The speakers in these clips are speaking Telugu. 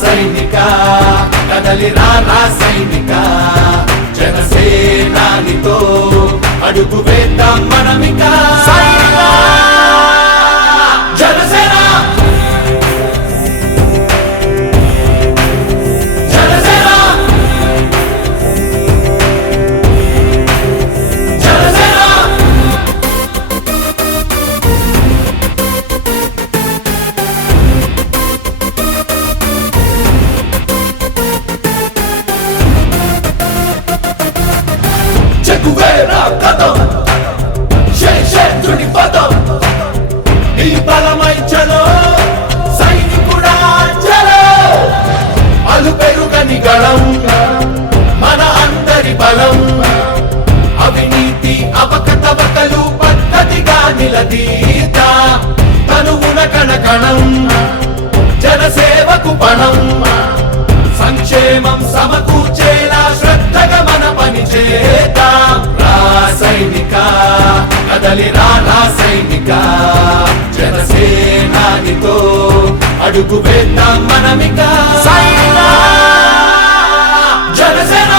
సైనిక కదలి రా సైనిక జనసేనానితో అడుగు వేద్దాం మనమిక జనసేన చెగువేరా కదం శేషేంద్రుని పదం ఈ బలమై చలో సైనికుడా చలో అలు పెరుగని గళం మన అందరి బలం అవినీతి అవకతవకలు పద్ధతిగా నిలదీత తనువున కణకణం జనసేవకు పణం సంక్షేమం సమకూర్చేలా శ్రద్ధగా మన పని చేద్దాం రా సైనిక కదలి రా సైనిక జనసేనానితో అడుగు వేద్దాం మనమిక జనసేన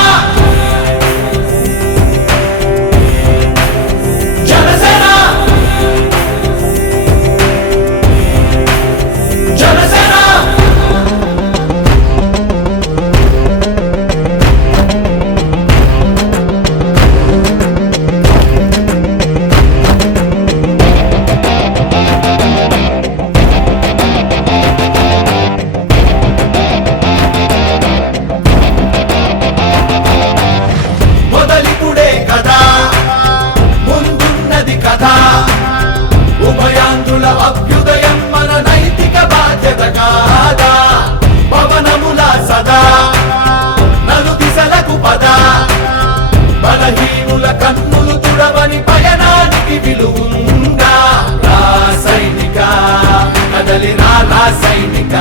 జనసేన జనసేన మొదలిపుడే కదా ముందున్నది కదా ఉభయాంధ్రుల అభ్యుదయం మన నైతిక బాధ్యత కాదా పవనముల సదా నలు దిశలకు పద బలహీనుల కన్నులు తుడవని పయనానికి విలువుందా రా సైనిక కదలి రా సైనిక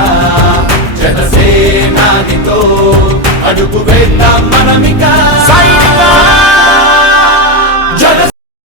జనసేనానితో అడుగు వేద్దాం మనమిక